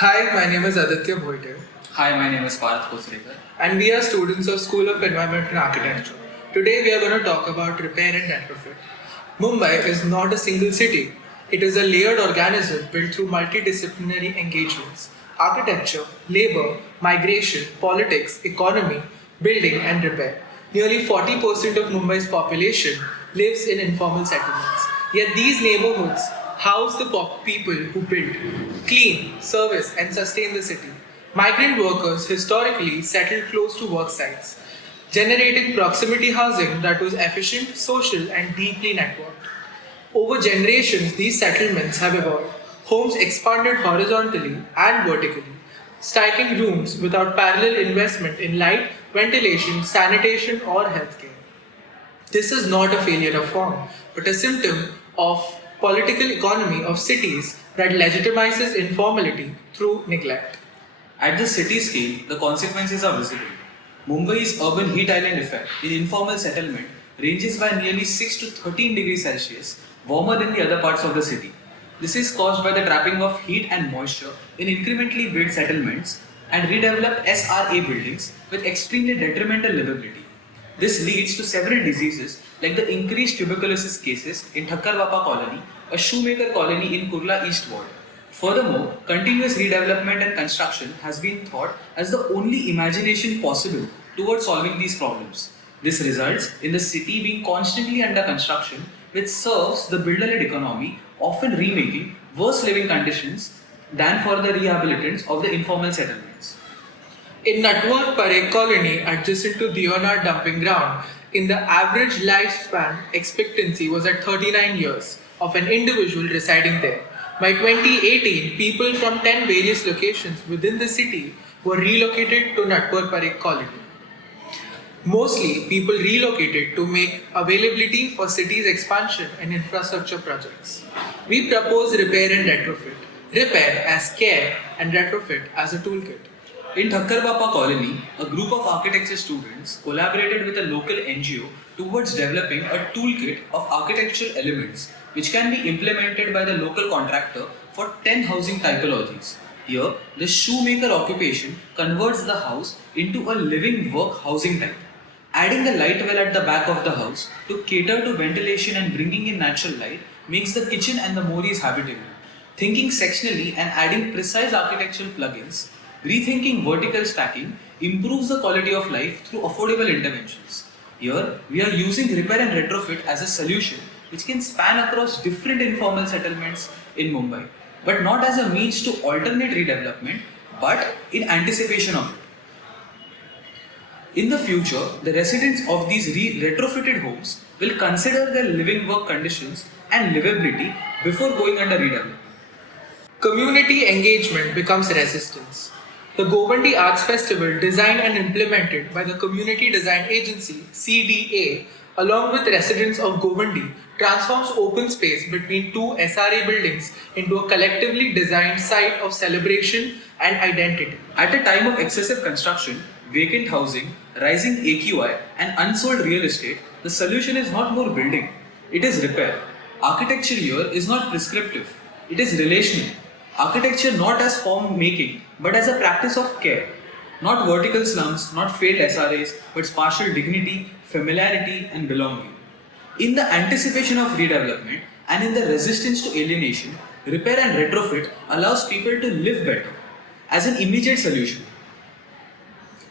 Hi, my name is Aditya Bhoite, Hi, my name is Parth Kosrekar. and we are students of School of Environment and Architecture. Today we are going to talk about repair and retrofit. Mumbai is not a single city. It is a layered organism built through multidisciplinary engagements. Architecture, labor, migration, politics, economy, building and repair. Nearly 40% of Mumbai's population lives in informal settlements. Yet these neighborhoods house the people who build, clean, service, and sustain the city. Migrant workers historically settled close to work sites, generating proximity housing that was efficient, social, and deeply networked. Over generations, these settlements have evolved. Homes expanded horizontally and vertically, stacking rooms without parallel investment in light, ventilation, sanitation, or healthcare. This is not a failure of form, but a symptom of political economy of cities that legitimizes informality through neglect. At the city scale, the consequences are visible. Mumbai's urban heat island effect in informal settlement ranges by nearly 6 to 13 degrees Celsius warmer than the other parts of the city. This is caused by the trapping of heat and moisture in incrementally built settlements and redeveloped SRA buildings with extremely detrimental livability. This leads to several diseases like the increased tuberculosis cases in Thakkarwapa colony, a shoemaker colony in Kurla East Ward. Furthermore, continuous redevelopment and construction has been thought as the only imagination possible towards solving these problems. This results in the city being constantly under construction, which serves the builder-led economy, often remaking worse living conditions than for the rehabilitants of the informal settlements. In Natwar Parek colony adjacent to Deonar dumping ground, in the average lifespan expectancy was at 39 years of an individual residing there. By 2018, people from 10 various locations within the city were relocated to Natwar Parek colony. Mostly, people relocated to make availability for city's expansion and infrastructure projects. We propose repair and retrofit. Repair as care and retrofit as a toolkit. In Thakkarwapa colony, a group of architecture students collaborated with a local NGO towards developing a toolkit of architectural elements which can be implemented by the local contractor for 10 housing typologies. Here, the shoemaker occupation converts the house into a living work housing type. Adding a light well at the back of the house to cater to ventilation and bringing in natural light makes the kitchen and the moris habitable. Thinking sectionally and adding precise architectural plugins, rethinking vertical stacking improves the quality of life through affordable interventions. Here, we are using repair and retrofit as a solution which can span across different informal settlements in Mumbai, but not as a means to alternate redevelopment, but in anticipation of it. In the future, the residents of these retrofitted homes will consider their living work conditions and livability before going under redevelopment. Community engagement becomes resistance. The Govandi Arts Festival, designed and implemented by the Community Design Agency (CDA), along with residents of Govandi, transforms open space between two SRA buildings into a collectively designed site of celebration and identity. At a time of excessive construction, vacant housing, rising AQI, and unsold real estate, the solution is not more building, it is repair. Architecture here is not prescriptive, it is relational. Architecture not as form making, but as a practice of care. Not vertical slums, not failed SRAs, but spatial dignity, familiarity, and belonging. In the anticipation of redevelopment and in the resistance to alienation, repair and retrofit allows people to live better as an immediate solution.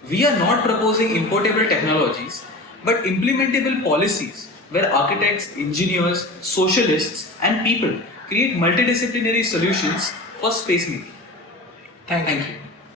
We are not proposing importable technologies, but implementable policies where architects, engineers, socialists, and people create multidisciplinary solutions for space making. Thank you.